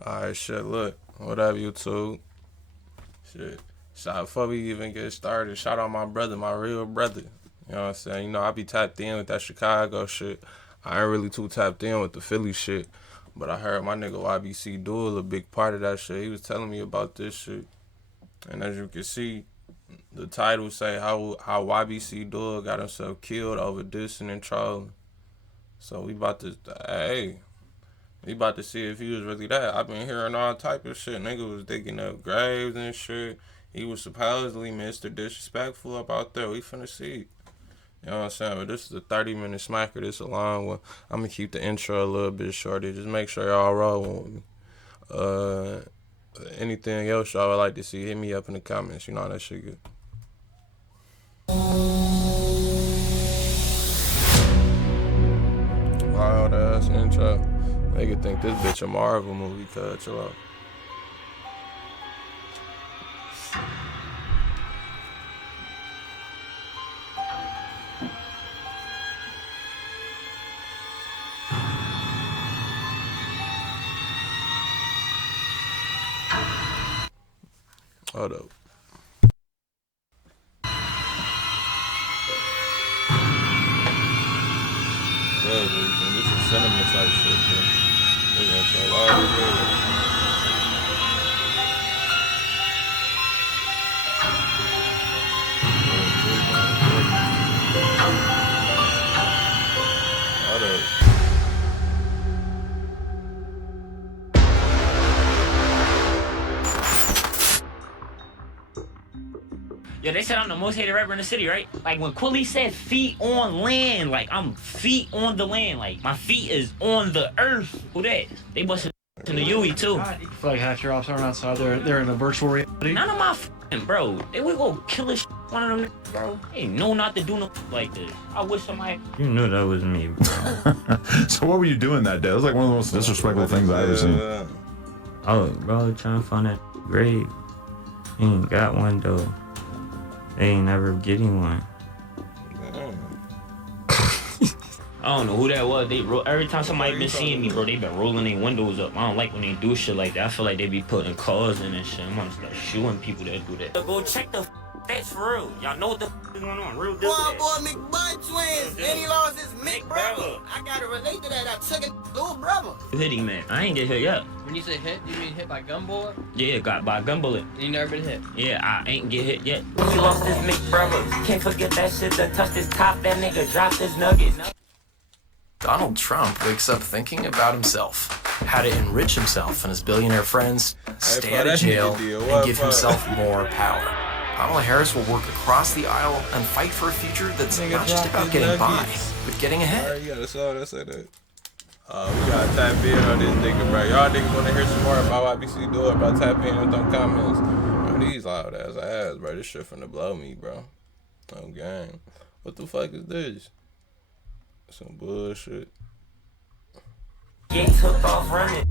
Alright, shit, look. What up, YouTube? Shit. Shout before we even get started, shout out my brother, my real brother. You know what I'm saying? You know, I be tapped in with that Chicago shit. I ain't really too tapped in with the Philly shit. But I heard my nigga YBC DUL a big part of that shit. He was telling me about this shit. And as you can see, the title say how YBC DUL got himself killed over dissing and trolling. So we about to see if he was really that. I've been hearing all type of shit. Nigga was digging up graves and shit. He was supposedly Mr. Disrespectful up out there. We finna see. You know what I'm saying? But this is a 30-minute smacker. This a long one. I'm gonna keep the intro a little bit shorter. Just make sure y'all roll with me. Anything else y'all would like to see, hit me up in the comments. You know how that shit good. Wild ass intro. They could think this bitch a Marvel movie, cuz chill out. Hold up. This is cinema type shit, bro. This is so loud as hell. Hold up. Yo, they said I'm the most hated rapper in the city, right? Like when Quilly said feet on land, like I'm feet on the land, like my feet is on the earth. Who that? They busted in the UE too. I feel like half your ops aren't outside. They're in a virtual reality. None of my bro. They would go kill one of them, bro. They know not to do no like this. I wish somebody. You knew that was me, bro. So what were you doing that day? It was like one of the most disrespectful things I ever seen. Oh, bro, trying to find that grave. He ain't got one though. They ain't never getting one. I don't know who that was. They every time somebody been seeing me, bro, they been rolling their windows up. I don't like when they do shit like that. I feel like they be putting cars in and shit. I'm gonna start shooting people that do that. Go check the that's for real. Y'all know what the is going on. Real deal. Boy, McButt twins. And he lost his Mick brother. I gotta relate to that. I took it little brother. You hit him, man. I ain't get hit yet. When you say hit, you mean hit by gun bullet? Yeah, got by a gun bullet. You never been hit? Yeah, I ain't get hit yet. He lost his Mick brother. Can't forget that shit that touched his top. That nigga dropped his nuggets. Donald Trump wakes up thinking about himself, how to enrich himself and his billionaire friends, stay out of jail, and give himself more power. Kamala Harris will work across the aisle and fight for a future that's not just about getting by, but getting ahead. Alright, you got a song that say that. We gotta tap in on this nigga, bro. Y'all niggas wanna hear some more about YBC DUL, bro? Tap in with them comments. Bro, these loud ass, bro. This shit finna blow me, bro. Oh, gang. What the fuck is this? Some bullshit. He took off running.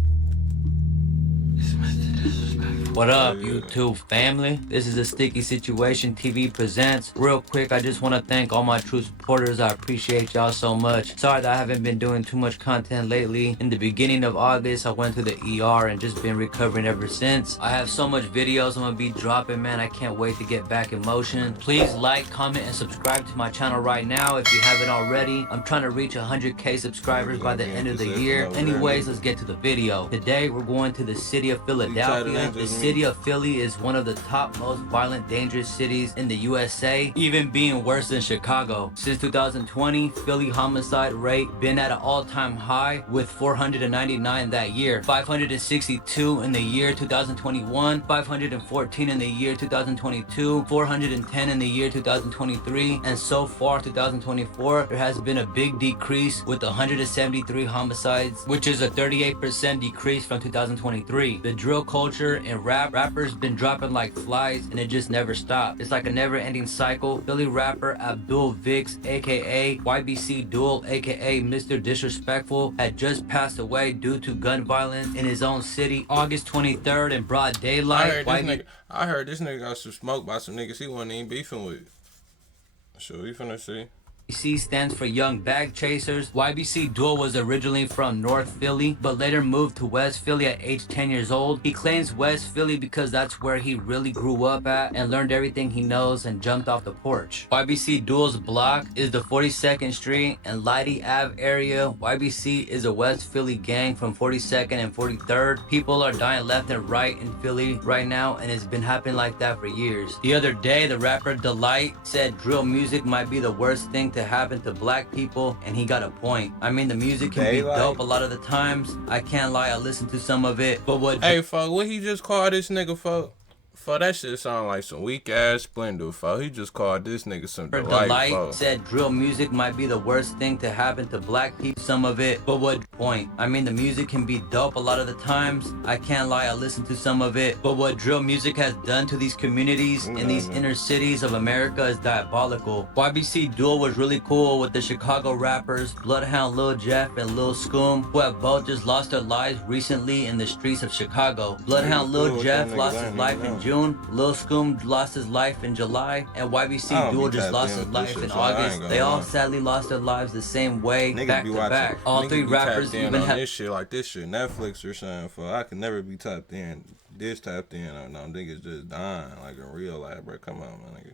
What up, YouTube family? This is a Sticky Situation TV presents. Real quick, I just want to thank all my true supporters. I appreciate y'all so much. Sorry that I haven't been doing too much content lately. In the beginning of August, I went to the ER and just been recovering ever since. I have so much videos I'm gonna be dropping, man. I can't wait to get back in motion. Please like, comment, and subscribe to my channel right now if you haven't already. I'm trying to reach 100K subscribers by the end of the year. Anyways, let's get to the video. Today, we're going to the city of Philadelphia. The city of Philly is one of the top most violent, dangerous cities in the USA, even being worse than Chicago. Since 2020, Philly homicide rate been at an all-time high with 499 that year, 562 in the year 2021, 514 in the year 2022, 410 in the year 2023, and so far 2024, there has been a big decrease with 173 homicides, which is a 38% decrease from 2023. The drill culture and rappers been dropping like flies and it just never stopped. It's like a never-ending cycle. Philly rapper Abdul Vix, aka YBC DUL, aka Mr. Disrespectful, had just passed away due to gun violence in his own city August 23rd in broad daylight. I heard this nigga got some smoke by some niggas he wasn't even beefing with. So we finna see. YBC stands for Young Bag Chasers. YBC DUL was originally from North Philly, but later moved to West Philly at age 10 years old. He claims West Philly because that's where he really grew up at and learned everything he knows and jumped off the porch. YBC DUL's block is the 42nd Street and Leidy Ave area. YBC is a West Philly gang from 42nd and 43rd. People are dying left and right in Philly right now, and it's been happening like that for years. The other day, the rapper Delight said drill music might be the worst thing to happen to black people, and he got a point. I mean, the music can be dope a lot of the times. I can't lie, I listen to some of it, but what— Hey, fuck, what he just called this nigga for? For that shit sound like some weak ass Splendor, fuck. He just called this nigga some Delight, fuck. Said drill music might be the worst thing to happen to black people, some of it, but what point? I mean, the music can be dope a lot of the times. I can't lie, I listen to some of it, but what drill music has done to these communities in these inner cities of America is diabolical. YBC DUL was really cool with the Chicago rappers Bloodhound Lil Jeff and Lil Scoom, who have both just lost their lives recently in the streets of Chicago. Bloodhound Lil Jeff lost his life in June. Lil Scoom lost his life in July, and YBC DUL just lost his life in August. They all sadly lost their lives the same way, back to back. All three rappers even have this shit like this shit Netflix or something. For I can never be tapped in. This tapped in. No, niggas just dying like in real life, bro. Come on, man, nigga.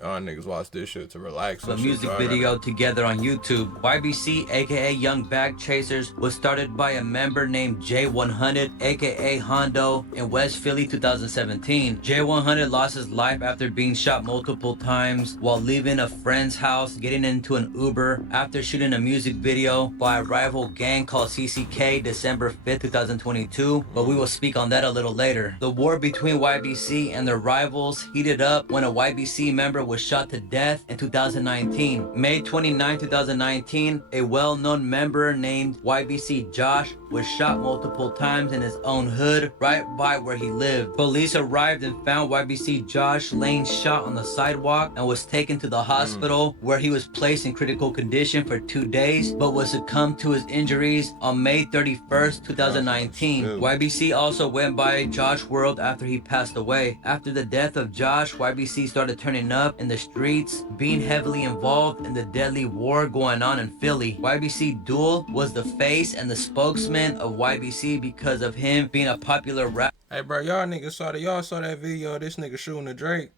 Y'all niggas watch this shit to relax. A music video together on YouTube. YBC, aka Young Bag Chasers, was started by a member named J100, aka Hondo, in West Philly 2017. J100 lost his life after being shot multiple times while leaving a friend's house, getting into an Uber after shooting a music video by a rival gang called CCK December 5th, 2022, but we will speak on that a little later. The war between YBC and their rivals heated up when a YBC member was shot to death in 2019. May 29, 2019, a well-known member named YBC Josh was shot multiple times in his own hood right by where he lived. Police arrived and found YBC Josh laying shot on the sidewalk and was taken to the hospital where he was placed in critical condition for 2 days but would succumb to his injuries on May 31st, 2019. YBC also went by Josh World after he passed away. After the death of Josh, YBC started turning up in the streets, being heavily involved in the deadly war going on in Philly. YBC DUL was the face and the spokesman of YBC because of him being a popular rapper. Hey, bro, y'all niggas saw that video of this nigga shooting the Drake?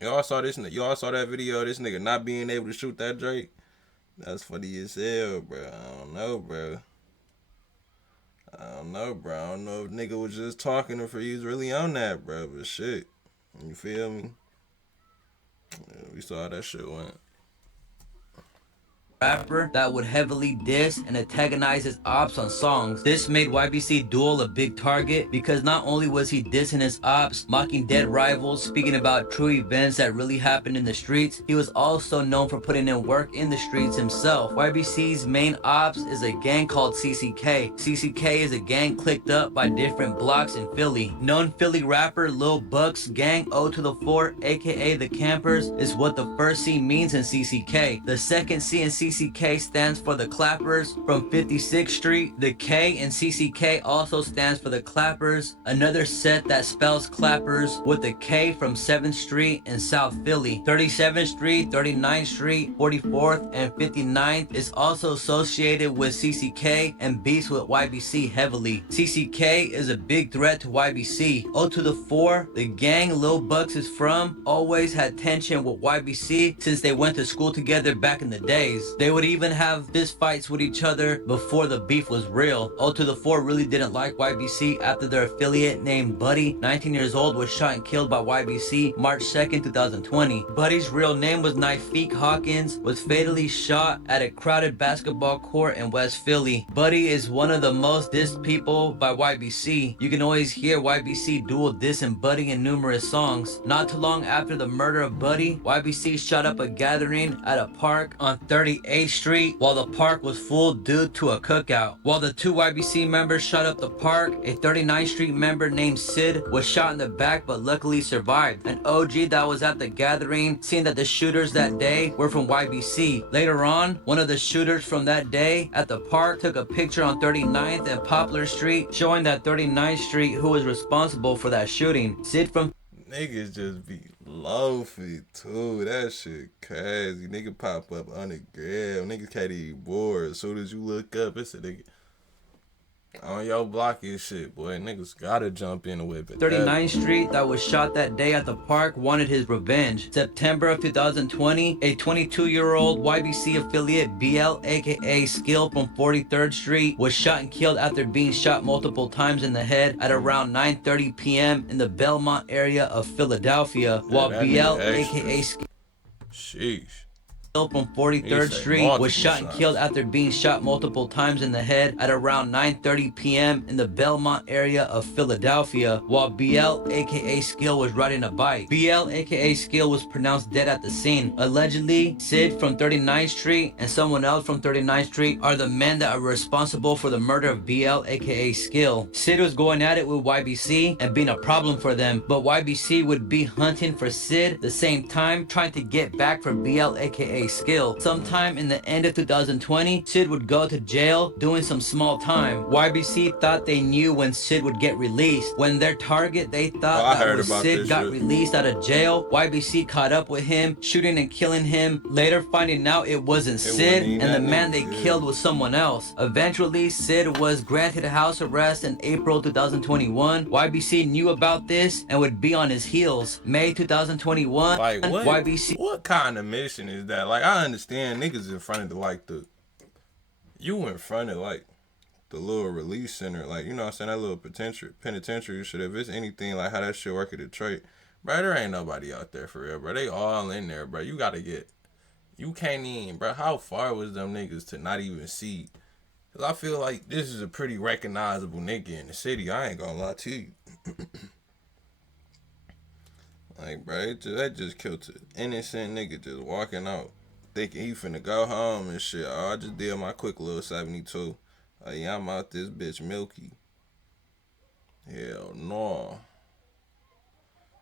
Y'all saw that video of this nigga not being able to shoot that Drake? That's funny as hell, bro. I don't know, bro. I don't know if nigga was just talking or if he was really on that, bro. But shit, you feel me? Yeah, we saw how that shit went. Rapper that would heavily diss and antagonize his ops on songs. This made YBC DUL a big target because not only was he dissing his ops, mocking dead rivals, speaking about true events that really happened in the streets, he was also known for putting in work in the streets himself. YBC's main ops is a gang called CCK. CCK is a gang clicked up by different blocks in Philly. Known Philly rapper Lil Buck's gang O to the 4, aka the Campers, is what the first C means in CCK. The second C in CCK stands for the Clappers from 56th Street. The K in CCK also stands for the Clappers, another set that spells Clappers with the K from 7th Street in South Philly. 37th Street, 39th Street, 44th, and 59th is also associated with CCK and beefs with YBC heavily. CCK is a big threat to YBC. O to the 4, the gang Lil Bucks is from, always had tension with YBC since they went to school together back in the days. They would even have fist fights with each other before the beef was real. O to the 4 really didn't like YBC after their affiliate named Buddy, 19 years old, was shot and killed by YBC March 2nd, 2020. Buddy's real name was Nifeek Hawkins, was fatally shot at a crowded basketball court in West Philly. Buddy is one of the most dissed people by YBC. You can always hear YBC DUL dissing Buddy in numerous songs. Not too long after the murder of Buddy, YBC shot up a gathering at a park on 38th Street while the park was full due to a cookout. While the two YBC members shot up the park, a 39th Street member named Sid was shot in the back but luckily survived. An OG that was at the gathering seen that the shooters that day were from YBC. Later on, one of the shooters from that day at the park took a picture on 39th and Poplar Street showing that 39th Street who was responsible for that shooting. Sid from Niggas just be loafy too. That shit crazy. Nigga pop up on the gram. Niggas can't even board. As soon as you look up, it's a nigga on your block and shit, boy. Niggas gotta jump in with it. 39th Street that was shot that day at the park wanted his revenge. September of 2020, a 22-year-old YBC affiliate BL aka Skill from 43rd Street was shot and killed after being shot multiple times in the head at around 9:30 p.m. in the Belmont area of Philadelphia, while BL aka Skill Sheesh. from 43rd Street was shot and killed after being shot multiple times in the head at around 9:30 p.m. in the Belmont area of Philadelphia, while BL aka Skill was riding a bike. BL aka Skill was pronounced dead at the scene. Allegedly, Sid from 39th Street and someone else from 39th Street are the men that are responsible for the murder of BL aka Skill. Sid was going at it with YBC and being a problem for them, but YBC would be hunting for Sid the same time, trying to get back for BL aka Skill. Sometime in the end of 2020, Sid would go to jail doing some small time. YBC thought they knew when Sid would get released. When their target they thought that was Sid got released out of jail, YBC caught up with him, shooting and killing him, later finding out it wasn't Sid and the man they killed was someone else. Eventually, Sid was granted house arrest in April 2021. YBC knew about this and would be on his heels. May 2021, like what? YBC. What kind of mission is that? Like, I understand niggas in front of the you in front of like the little release center, like, you know what I'm saying, that little penitentiary shit. If it's anything like how that shit work in Detroit, bro, there ain't nobody out there for real, bro. They all in there, bro. You can't even, bro. How far was them niggas to not even see? Cause I feel like this is a pretty recognizable nigga in the city. I ain't gonna lie to you. Like, bro, that just killed an innocent nigga just walking out, thinking he finna go home and shit. Oh, I just did my quick little 72. Oh, yeah, I'm out this bitch milky. Hell no.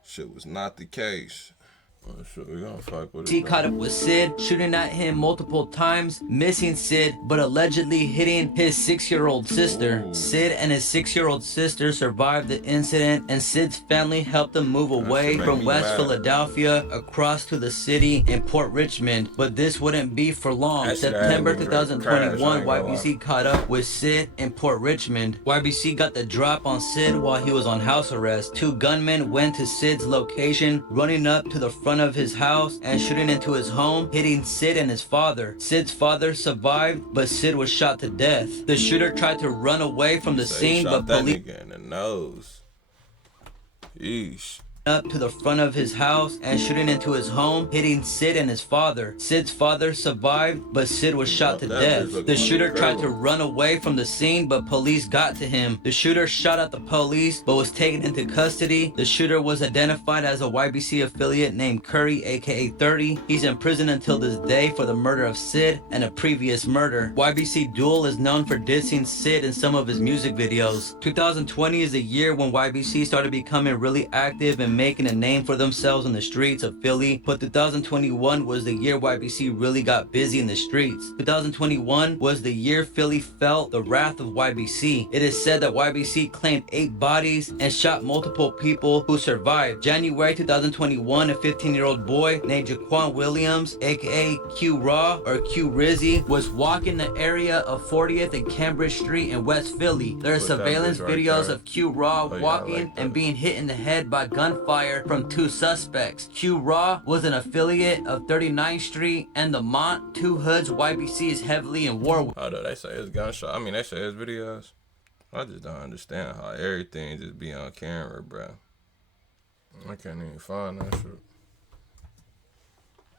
Shit was not the case. Oh, shit, we gonna fuck with it. He caught up with Sid, shooting at him multiple times, missing Sid, but allegedly hitting his 6-year-old sister. Ooh. Sid and his 6-year-old sister survived the incident, and Sid's family helped them move away from West Philadelphia across to the city in Port Richmond. But this wouldn't be for long. September 2021, YBC caught up with Sid in Port Richmond. YBC got the drop on Sid while he was on house arrest. 2 gunmen went to Sid's location, running up to the front of his house and shooting into his home, hitting Sid and his father. Sid's father survived, but Sid was shot to death. The shooter tried to run away from the scene, but police nigga in the nose. Yeesh. Up to the front of his house and shooting into his home, hitting Sid and his father. Sid's father survived, but Sid was shot to death. The shooter tried to run away from the scene, but police got to him. The shooter shot at the police, but was taken into custody. The shooter was identified as a YBC affiliate named Curry, aka 30. He's in prison until this day for the murder of Sid and a previous murder. YBC DUL is known for dissing Sid in some of his music videos. 2020 is the year when YBC started becoming really active and making a name for themselves in the streets of Philly, but 2021 was the year YBC really got busy in the streets. 2021 was the year Philly felt the wrath of YBC. It is said that YBC claimed 8 bodies and shot multiple people who survived. January 2021, a 15-year-old boy named Jaquan Williams, aka Q Raw or Q Rizzy, was walking the area of 40th and Cambridge Street in West Philly. There are surveillance videos of Q Raw walking and being hit in the head by gunfire from 2 suspects. Q Raw was an affiliate of 39th Street and the Mont, 2 hoods YBC is heavily in war with. Although they say it's gunshot, they say it's videos. I just don't understand how everything just be on camera, bro. I can't even find that shit.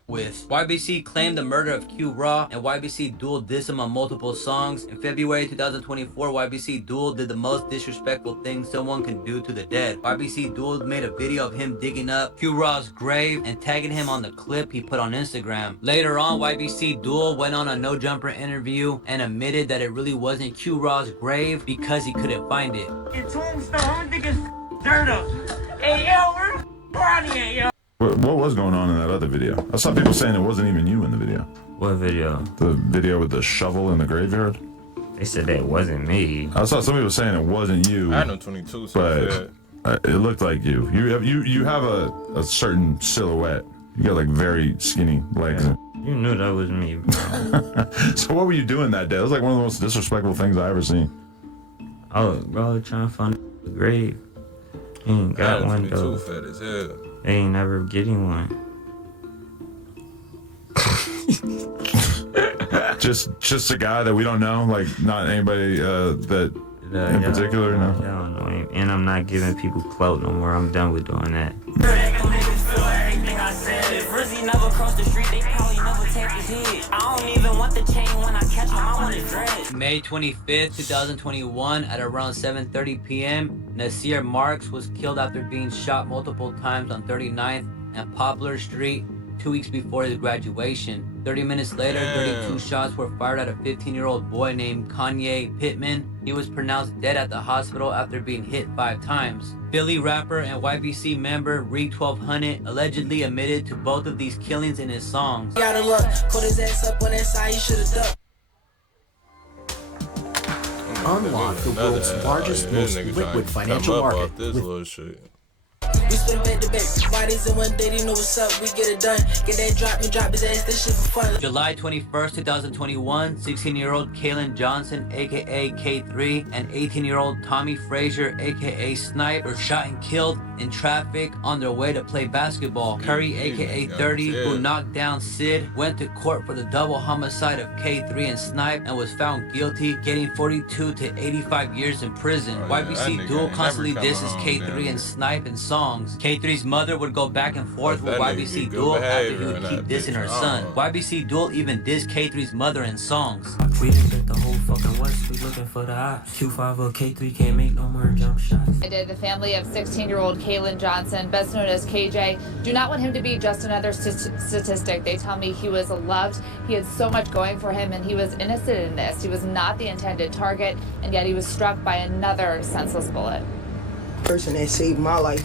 YBC claimed the murder of Q Raw and YBC DUL dissed him on multiple songs. In February 2024, YBC DUL did the most disrespectful thing someone can do to the dead. YBC DUL made a video of him digging up Q Raw's grave and tagging him on the clip he put on Instagram. Later on, YBC DUL went on a No Jumper interview and admitted that it really wasn't Q Raw's grave because he couldn't find it. Hey, yo, where Ronnie at, yo? What was going on in that other video? I saw people saying it wasn't even you in the video. What video? The video with the shovel in the graveyard? They said that wasn't me. I saw some people saying it wasn't you. I know 22, so It looked like you. You have a certain silhouette. You got like very skinny legs. You knew that was me, bro. So what were you doing that day? It was like one of the most disrespectful things I ever seen. Oh, bro, trying to find a grave. He ain't got one though. Too fat as hell. They ain't never getting one. Just a guy that we don't know, like not anybody that in particular. No. I don't know him. And I'm not giving people clout no more. I'm done with doing that. Never cross the street, they probably never take his head. I don't even want the chain when I catch him, I want his dread. May 25th, 2021 at around 7:30 p.m., Nasir Marks was killed after being shot multiple times on 39th and Poplar Street 2 weeks before his graduation. 30 minutes later, 32 shots were fired at a 15-year-old boy named Kanye Pittman. He was pronounced dead at the hospital after being hit 5 times. Philly rapper and YBC member Reek 1200 allegedly admitted to both of these killings in his songs. Gotta look, put his ass up on that side, he should've ducked. Unlock the world's largest, most liquid financial market this little shit. We spin back to back, bodies in one day, they know what's up, we get it done. Get that drop and drop his ass, this shit for fun. July 21st, 2021, 16-year-old Kaylin Johnson, aka K3, and 18-year-old Tommy Frazier, aka Snipe, were shot and killed in traffic on their way to play basketball. Curry, aka 30, who knocked down Sid, went to court for the double homicide of K3 and Snipe and was found guilty, getting 42 to 85 years in prison. YBC DUL constantly disses K3 and Snipe in songs. K3's mother would go back and forth with YBC DUL after he would keep dissing her son. YBC DUL even dissed K3's mother in songs. We didn't get the whole fucking West, we looking for the ops. Q5 K3 can't make no more jump shots. The family of 16-year-old Kaylin Johnson, best known as KJ, do not want him to be just another statistic. They tell me he was loved, he had so much going for him, and he was innocent in this. He was not the intended target, and yet he was struck by another senseless bullet. Person that saved my life,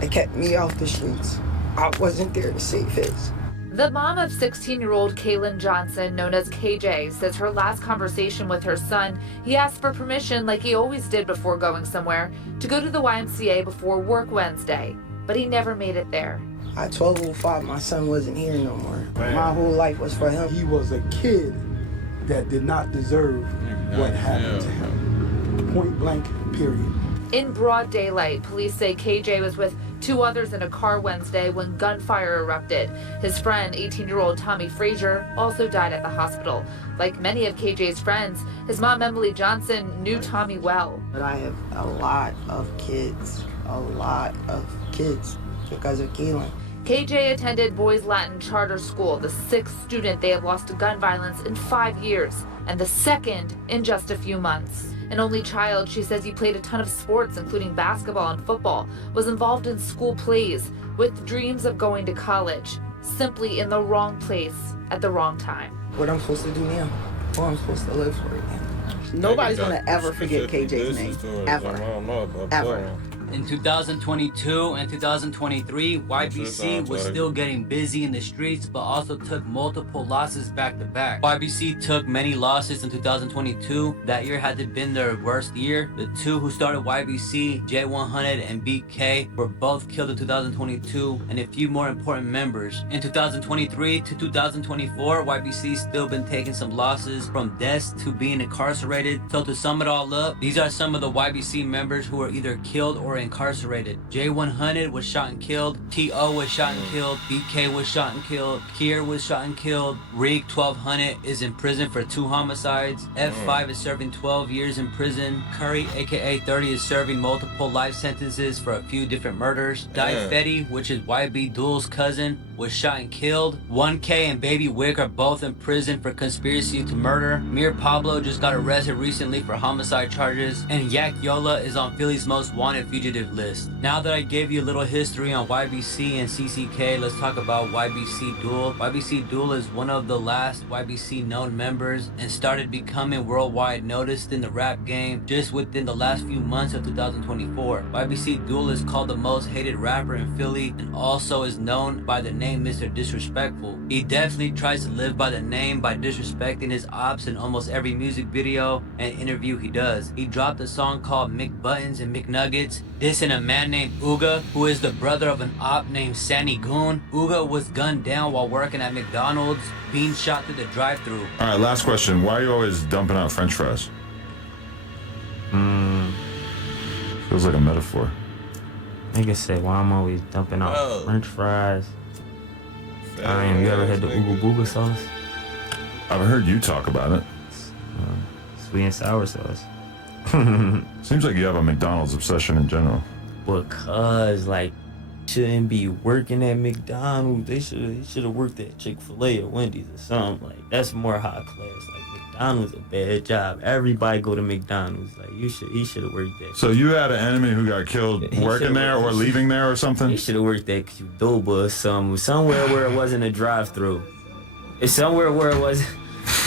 that kept me off the streets. I wasn't there to save his. The mom of 16-year-old Kaylin Johnson, known as KJ, says her last conversation with her son, he asked for permission, like he always did before going somewhere, to go to the YMCA before work Wednesday, but he never made it there. At 12:05, my son wasn't here no more. My whole life was for him. He was a kid that did not deserve what happened to him. Point blank, period. In broad daylight, police say KJ was with 2 others in a car Wednesday when gunfire erupted. His friend, 18-year-old Tommy Frazier, also died at the hospital. Like many of KJ's friends, his mom, Emily Johnson, knew Tommy well. But I have a lot of kids because of Keelan. KJ attended Boys Latin Charter School, the 6th student they have lost to gun violence in 5 years, and the 2nd in just a few months. An only child, she says he played a ton of sports, including basketball and football, was involved in school plays, with dreams of going to college, simply in the wrong place at the wrong time. What I'm supposed to do now? What I'm supposed to live for again? Nobody's gonna ever forget KJ's name, ever. In 2022 and 2023, YBC was still getting busy in the streets, but also took multiple losses back to back. YBC took many losses in 2022. That year had to been their worst year. The 2 who started YBC, J100 and BK, were both killed in 2022, and a few more important members. In 2023 to 2024, YBC still been taking some losses, from deaths to being incarcerated. So to sum it all up, these are some of the YBC members who were either killed or incarcerated. J100 was shot and killed, T.O. was shot and killed, BK was shot and killed, Kier was shot and killed, Reek 1200 is in prison for 2 homicides, F5 is serving 12 years in prison, Curry aka 30 is serving multiple life sentences for a few different murders, Fetty, which is YB DUL's cousin, was shot and killed, 1K and Baby Wick are both in prison for conspiracy to murder, Mir Pablo just got arrested recently for homicide charges, and Yak Yola is on Philly's most wanted fugitive list. Now that I gave you a little history on YBC and CCK, let's talk about YBC DUL. YBC DUL is one of the last YBC known members and started becoming worldwide noticed in the rap game just within the last few months of 2024. YBC DUL is called the most hated rapper in Philly and also is known by the name Mr. Disrespectful. He definitely tries to live by the name by disrespecting his ops in almost every music video and interview he does. He dropped a song called McButtons and McNuggets dissing a man named Uga, who is the brother of an op named Sandy Goon. Uga was gunned down while working at McDonald's, being shot through the drive-thru. All right, last question. Why are you always dumping out French fries? Feels like a metaphor. Niggas say, why I'm always dumping out French fries. Damn, you ever had the Ooga Booga sauce? I've heard you talk about it. Sweet and sour sauce. Seems like you have a McDonald's obsession in general. Because, like, shouldn't be working at McDonald's. They should have worked at Chick-fil-A or Wendy's or something. Like, that's more high class. Like, McDonald's a bad job. Everybody go to McDonald's. Like, he should have worked there. So you had an enemy who got killed working there or leaving there or something? He should have worked at Qdoba or somewhere where it wasn't a drive-through. It's somewhere where it wasn't.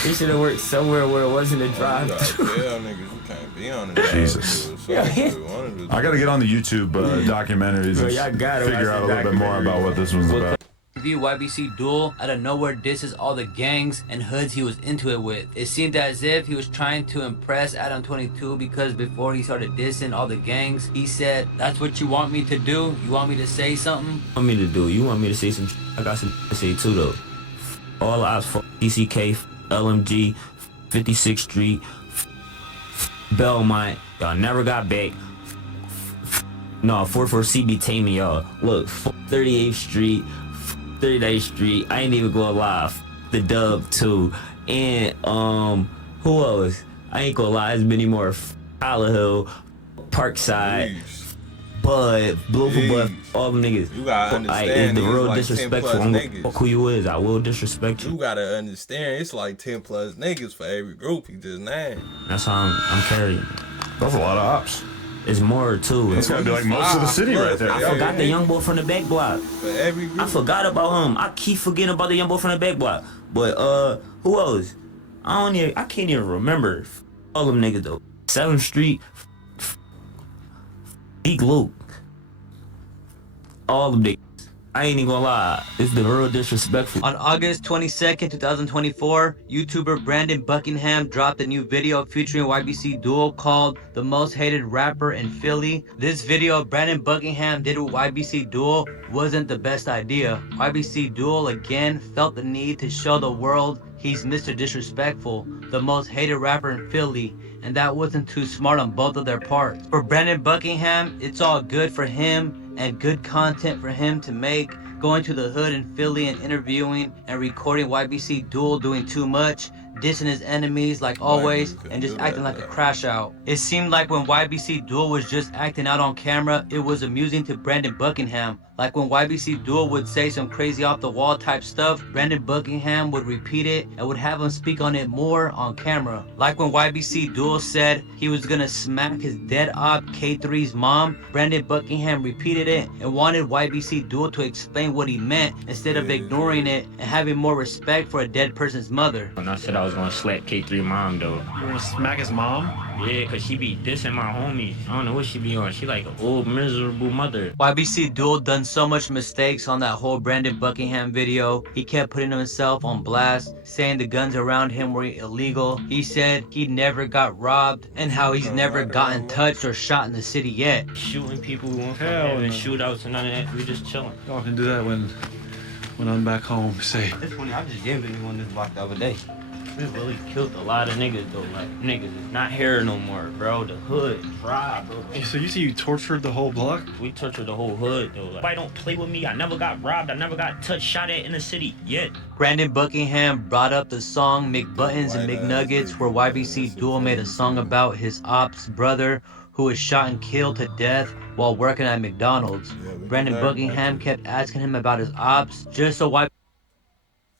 He should have worked somewhere where it wasn't a drive-through. Niggas, you can't be on it. Jesus. I gotta get on the YouTube documentaries and figure out a little bit more about what this one's about. YBC DUL out of nowhere disses all the gangs and hoods he was into it with. It seemed as if he was trying to impress Adam 22 because before he started dissing all the gangs, he said, "That's what you want me to do? You want me to say something?" Want me to do? You want me to say some? I got some to say too though. All ops for DCK, LMG, 56th Street, Belmont. Y'all never got back. No, 44 CB taming y'all. Look, 38th Street. 39th Street, I ain't even gonna lie, the Dub too, and who else? I ain't gonna lie, there's many more. Hollow Hill, Parkside, Bud, Blue for Bud, all them niggas. You gotta understand, it's the real like disrespectful. I'm gonna fuck who you is. I will disrespect you. You gotta understand, it's like 10 plus niggas for every group he just named. That's how I'm carrying. That's a lot of ops. It's more too. It's gotta be like most of the city right there. I forgot the young boy from the back block. I forgot about him. I keep forgetting about the young boy from the back block. But who else? I can't even remember. All them niggas though. 7th Street. Big Luke. All them niggas. I ain't even gonna lie, it's the real disrespectful. On August 22nd, 2024, YouTuber Brandon Buckingham dropped a new video featuring YBC DUL called "The Most Hated Rapper in Philly." This video Brandon Buckingham did with YBC DUL wasn't the best idea. YBC DUL again felt the need to show the world he's Mr. Disrespectful, the most hated rapper in Philly, and that wasn't too smart on both of their parts. For Brandon Buckingham, it's all good for him and good content for him to make, going to the hood in Philly and interviewing and recording YBC DUL doing too much, dissing his enemies like always, and just acting like a crash out. It seemed like when YBC DUL was just acting out on camera, it was amusing to Brandon Buckingham. Like when YBC DUL would say some crazy off the wall type stuff, Brandon Buckingham would repeat it and would have him speak on it more on camera. Like when YBC DUL said he was gonna smack his dead op K3's mom, Brandon Buckingham repeated it and wanted YBC DUL to explain what he meant instead of ignoring it and having more respect for a dead person's mother. When I said I was gonna slap K3 mom though. You wanna smack his mom? Yeah, cause she be dissing my homies. I don't know what she be on. She like an old miserable mother. YBC DUL done so much mistakes on that whole Brandon Buckingham video. He kept putting himself on blast, saying the guns around him were illegal. He said he never got robbed and how he's never gotten touched or shot in the city yet. Shooting people, we won't having shootouts and none of that. We just chilling. Y'all can do that when I'm back home. Say. This one, I just jammed anyone this block the other day. We really killed a lot of niggas though. Like niggas is not here no more, bro. The hood dry, bro. So you say you tortured the whole block? We tortured the whole hood though. Like, don't play with me. I never got robbed. I never got touched, shot at in the city yet. Brandon Buckingham brought up the song McButtons and McNuggets, where YBC DUL made a song about his ops brother who was shot and killed to death while working at McDonald's. Brandon Buckingham kept asking him about his ops just so YBC.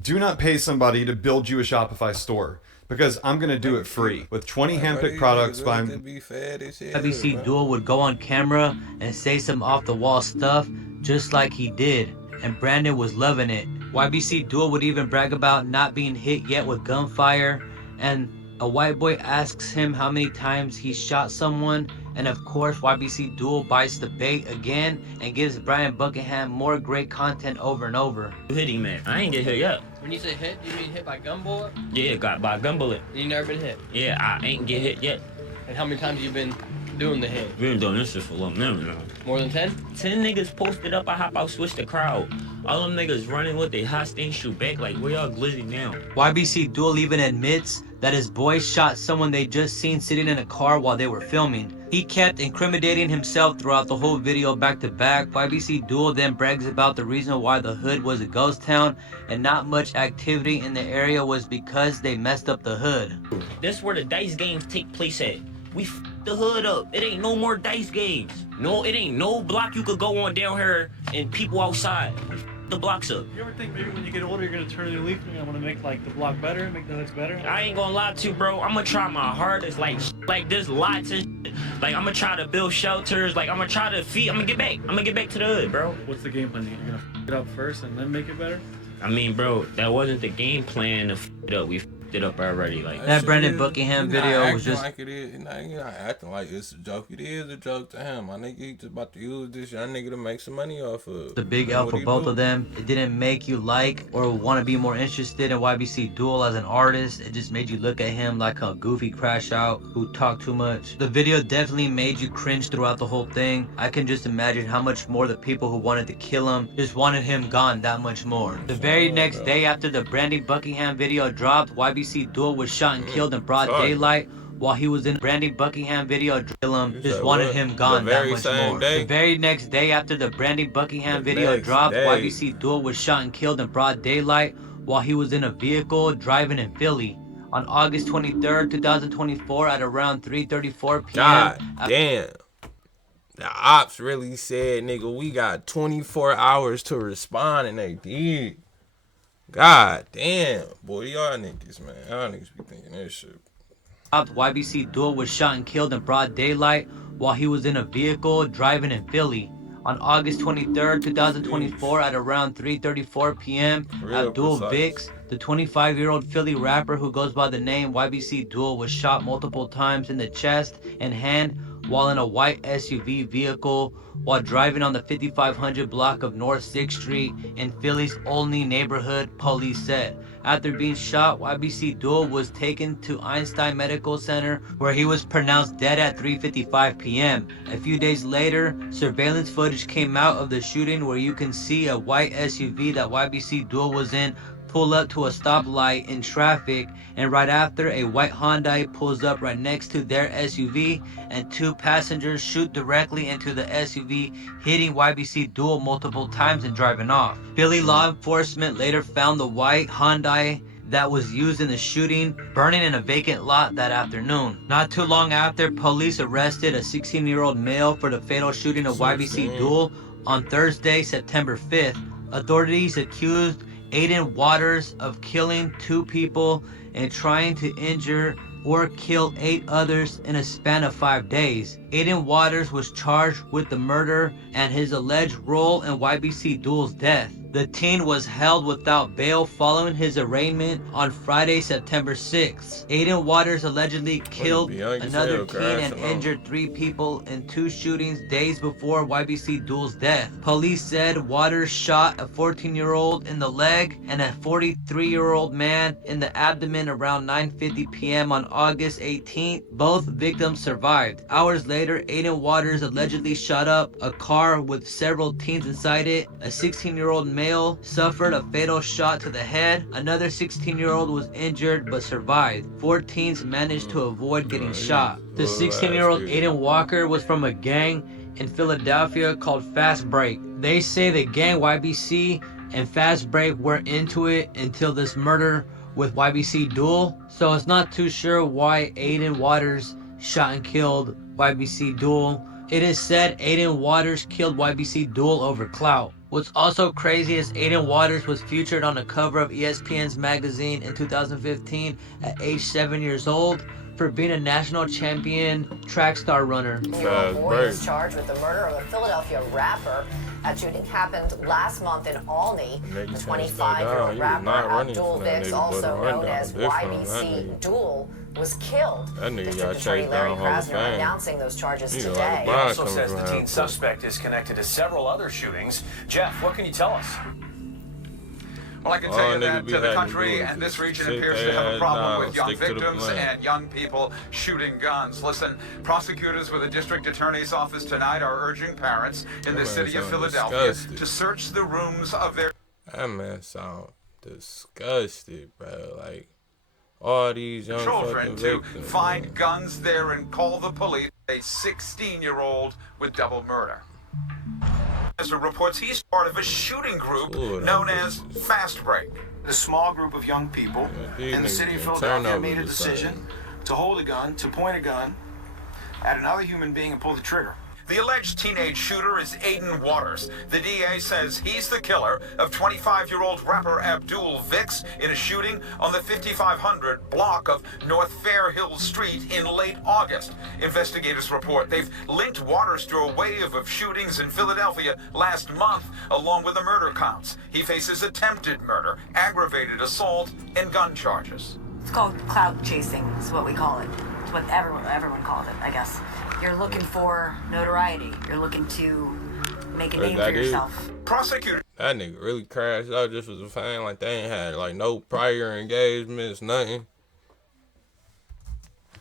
Do not pay somebody to build you a Shopify store, because I'm going to do it free with 20 handpicked products by YBC DUL would go on camera and say some off the wall stuff just like he did, and Brandon was loving it. YBC DUL would even brag about not being hit yet with gunfire, and a white boy asks him how many times he shot someone, and of course YBC DUL bites the bait again and gives Brandon Buckingham more great content over and over. You hit him, man. I ain't get hit yet. When you say hit, you mean hit by gun bullet? Yeah, got by gun bullet. You never been hit? Yeah, I ain't get hit yet. And how many times you been doing the hit? We been doing this shit for a long minute now. More than 10? 10 niggas posted up, I hop out, switch the crowd. All them niggas running with they hot stain shoot back, like where y'all glizzy now? YBC DUL even admits that his boys shot someone they just seen sitting in a car while they were filming. He kept incriminating himself throughout the whole video back to back. YBC DUL then brags about the reason why the hood was a ghost town and not much activity in the area was because they messed up the hood. This where the dice games take place at. We f the hood up. It ain't no more dice games. No, it ain't no block you could go on down here and people outside. We f the blocks up. You ever think maybe when you get older you're gonna turn a new leaf and I'm gonna make like the block better, make the hoods better? I ain't gonna lie to you, bro. I'm gonna try my hardest, like there's lots of shit. Like I'm gonna try to build shelters, like I'm gonna try to feed, I'm gonna get back to the hood, bro. What's the game plan? You're gonna f it up first and then make it better? I mean, bro, that wasn't the game plan to f it up. We f it up already. Like that Brandon Buckingham video was just like it is. He's not acting like it's a joke. It is a joke to him. My nigga, he just about to use this young nigga to make some money off of. The big L for both of them. It didn't make you like or want to be more interested in YBC DUL as an artist. It just made you look at him like a goofy crash out who talked too much. The video definitely made you cringe throughout the whole thing. I can just imagine how much more the people who wanted to kill him just wanted him gone that much more. The very next day after the Brandon Buckingham video dropped, YBC DUL was shot and killed in broad daylight while he was in Brandon Buckingham video. Drill him, just wanted him gone that much more. The very next day after the Brandon Buckingham video dropped, YBC DUL was shot and killed in broad daylight while he was in a vehicle driving in Philly. On August 23rd, 2024 at around 3:34 p.m. God damn. The ops really said, nigga, we got 24 hours to respond, and they did. God damn. Boy, y'all niggas, man. Y'all niggas be thinking this shit. YBC DUL was shot and killed in broad daylight while he was in a vehicle driving in Philly. On August 23rd, 2024 at around 3:34 p.m. Abdul Vix, the 25-year-old Philly rapper who goes by the name YBC DUL, was shot multiple times in the chest and hand while in a white SUV vehicle while driving on the 5500 block of North 6th Street in Philly's Olney neighborhood, police said. After being shot, YBC DUL was taken to Einstein Medical Center where he was pronounced dead at 3:55 p.m. A few days later, surveillance footage came out of the shooting where you can see a white SUV that YBC DUL was in pull up to a stoplight in traffic, and right after, a white Hyundai pulls up right next to their SUV and two passengers shoot directly into the SUV, hitting YBC DUL multiple times and driving off. Philly law enforcement later found the white Hyundai that was used in the shooting burning in a vacant lot that afternoon. Not too long after, police arrested a 16-year-old male for the fatal shooting of YBC DUL on Thursday, September 5th. Authorities accused Aiden Waters of killing 2 people and trying to injure or kill 8 others in a span of 5 days. Aiden Waters was charged with the murder and his alleged role in YBC DUL's death. The teen was held without bail following his arraignment on Friday, September 6th. Aiden Waters allegedly killed another teen and injured 3 people in 2 shootings days before YBC DUL's death. Police said Waters shot a 14-year-old in the leg and a 43-year-old man in the abdomen around 9:50 p.m. on August 18th. Both victims survived. Hours later, Aiden Waters allegedly shot up a car with several teens inside it. A 16-year-old male suffered a fatal shot to the head. Another 16-year-old was injured but survived. 4 teens managed to avoid getting shot. The 16-year-old Aiden Walker was from a gang in Philadelphia called Fast Break. They say the gang YBC and Fast Break were into it until this murder with YBC DUL. So it's not too sure why Aiden Waters shot and killed YBC DUL. It is said Aiden Waters killed YBC DUL over clout. What's also crazy is Aiden Waters was featured on the cover of ESPN's magazine in 2015 at age 7 years old for being a national champion track star runner. The boy is charged with the murder of a Philadelphia rapper. That shooting happened last month in Olney. The 25-year-old rapper Abdul Vix, also known as YBC DUL, was killed. That nigga got chased down Krasner announcing those charges today. He also says the teen suspect is connected to several other shootings. Jeff, what can you tell us? Well, I can tell you that the country and this region appears to have a problem with young victims and young people shooting guns. Listen, prosecutors with the district attorney's office tonight are urging parents in the city of Philadelphia to search the rooms of their... That man sound disgusted, bro. Like, all these young children to victims, find man. guns there and call the police. A 16-year-old with double murder. As reports, he's part of a shooting group known as Fast Break. A small group of young people in the city of Philadelphia made a decision to hold a gun, to point a gun at another human being and pull the trigger. The alleged teenage shooter is Aiden Waters. The DA says he's the killer of 25-year-old rapper Abdul Vix in a shooting on the 5500 block of North Fair Hill Street in late August. Investigators report they've linked Waters to a wave of shootings in Philadelphia last month, along with the murder counts. He faces attempted murder, aggravated assault, and gun charges. It's called clout chasing, is what we call it. It's what everyone calls it, I guess. You're looking for notoriety. You're looking to make a name for yourself. Prosecutor. That nigga really crashed out just was a fan. Like, they ain't had, like, no prior engagements, nothing.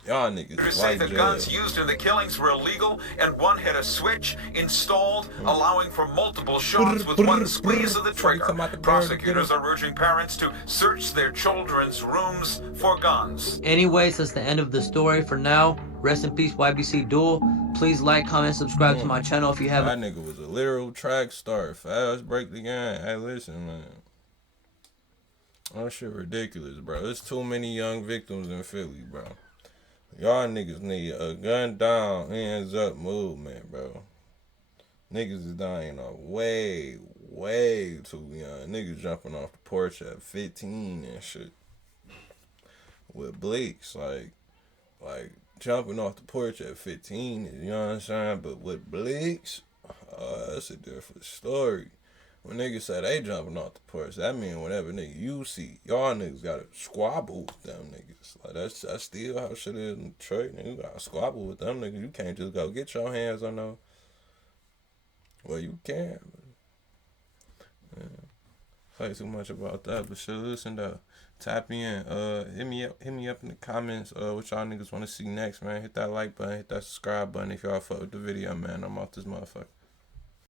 Y'all niggas say the guns used in the killings were illegal, and one had a switch installed, allowing for multiple shots with one squeeze of the trigger. Prosecutors are urging parents to search their children's rooms for guns. Anyways, that's the end of the story for now. Rest in peace, YBC DUL. Please like, comment, subscribe to my channel if you haven't. That nigga was a literal track star. Fast break the game. Hey, listen, man. That shit ridiculous, bro. There's too many young victims in Philly, bro. Y'all niggas need a gun down, hands up movement, bro. Niggas is dying way too young. Niggas jumping off the porch at 15 and shit. With Bleaks, like jumping off the porch at 15 is, you know what I'm saying? But with Bleaks, that's a different story. When niggas say they jumping off the porch, that mean whatever nigga you see, y'all niggas gotta squabble with them niggas. Like, that's still how shit is in Detroit. Nigga, you gotta squabble with them niggas. You can't just go get your hands on them. Well, you can. But, yeah. Say too much about that, but shit, listen though. Tap in. Hit me up in the comments. What y'all niggas want to see next, man. Hit that like button, hit that subscribe button if y'all fuck with the video, man. I'm off this motherfucker.